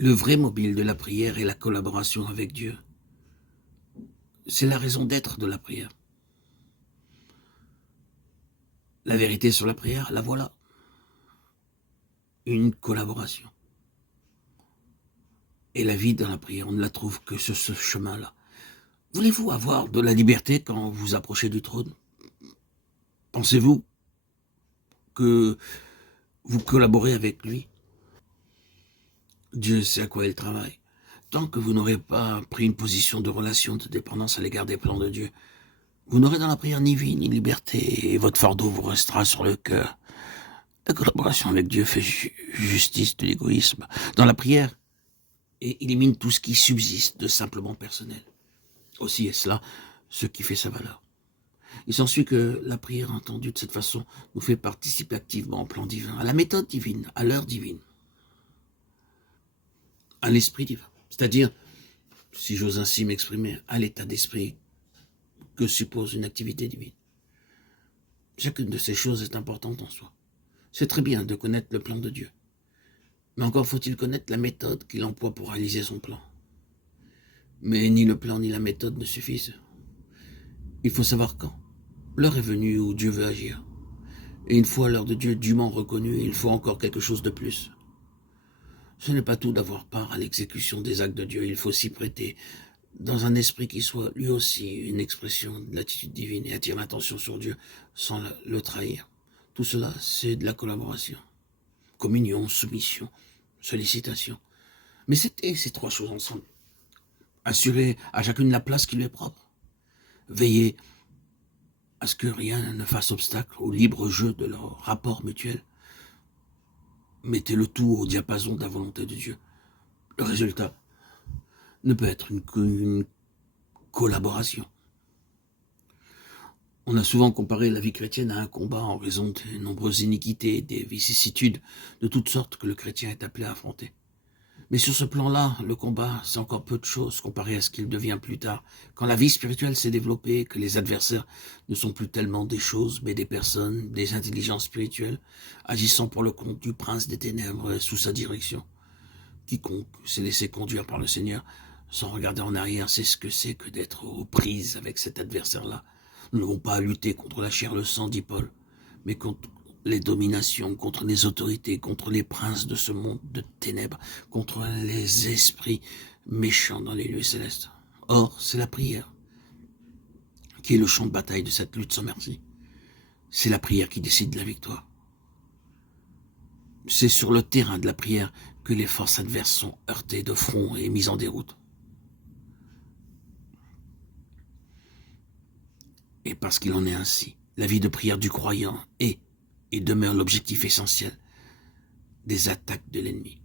Le vrai mobile de la prière est la collaboration avec Dieu. C'est la raison d'être de la prière. La vérité sur la prière, la voilà. Une collaboration. Et la vie dans la prière, on ne la trouve que sur ce chemin-là. Voulez-vous avoir de la liberté quand vous approchez du trône? Pensez-vous que vous collaborez avec lui? Dieu sait à quoi il travaille. Tant que vous n'aurez pas pris une position de relation de dépendance à l'égard des plans de Dieu, vous n'aurez dans la prière ni vie ni liberté, et votre fardeau vous restera sur le cœur. La collaboration avec Dieu fait justice de l'égoïsme dans la prière et élimine tout ce qui subsiste de simplement personnel. Aussi est cela ce qui fait sa valeur. Il s'ensuit que la prière entendue de cette façon nous fait participer activement au plan divin, à la méthode divine, à l'heure divine, à l'esprit divin. C'est-à-dire, si j'ose ainsi m'exprimer, à l'état d'esprit que suppose une activité divine. Chacune de ces choses est importante en soi. C'est très bien de connaître le plan de Dieu. Mais encore faut-il connaître la méthode qu'il emploie pour réaliser son plan. Mais ni le plan ni la méthode ne suffisent. Il faut savoir quand. L'heure est venue où Dieu veut agir. Et une fois l'heure de Dieu dûment reconnue, il faut encore quelque chose de plus. Ce n'est pas tout d'avoir part à l'exécution des actes de Dieu, il faut s'y prêter dans un esprit qui soit lui aussi une expression de l'attitude divine et attire l'attention sur Dieu sans le trahir. Tout cela, c'est de la collaboration. Communion, soumission, sollicitation. Mais c'était ces trois choses ensemble. Assurer à chacune la place qui lui est propre. Veiller à ce que rien ne fasse obstacle au libre jeu de leur rapport mutuel. Mettez le tout au diapason de la volonté de Dieu. Le résultat ne peut être une collaboration. On a souvent comparé la vie chrétienne à un combat en raison des nombreuses iniquités, des vicissitudes de toutes sortes que le chrétien est appelé à affronter. Mais sur ce plan-là, le combat, c'est encore peu de choses comparé à ce qu'il devient plus tard, quand la vie spirituelle s'est développée, que les adversaires ne sont plus tellement des choses, mais des personnes, des intelligences spirituelles, agissant pour le compte du prince des ténèbres sous sa direction. Quiconque s'est laissé conduire par le Seigneur, sans regarder en arrière, sait ce que c'est que d'être aux prises avec cet adversaire-là. Nous n'avons pas à lutter contre la chair, le sang, dit Paul, mais contre les dominations, contre les autorités, contre les princes de ce monde de ténèbres, contre les esprits méchants dans les lieux célestes. Or, c'est la prière qui est le champ de bataille de cette lutte sans merci. C'est la prière qui décide de la victoire. C'est sur le terrain de la prière que les forces adverses sont heurtées de front et mises en déroute. Et parce qu'il en est ainsi, la vie de prière du croyant est et demeure l'objectif essentiel des attaques de l'ennemi.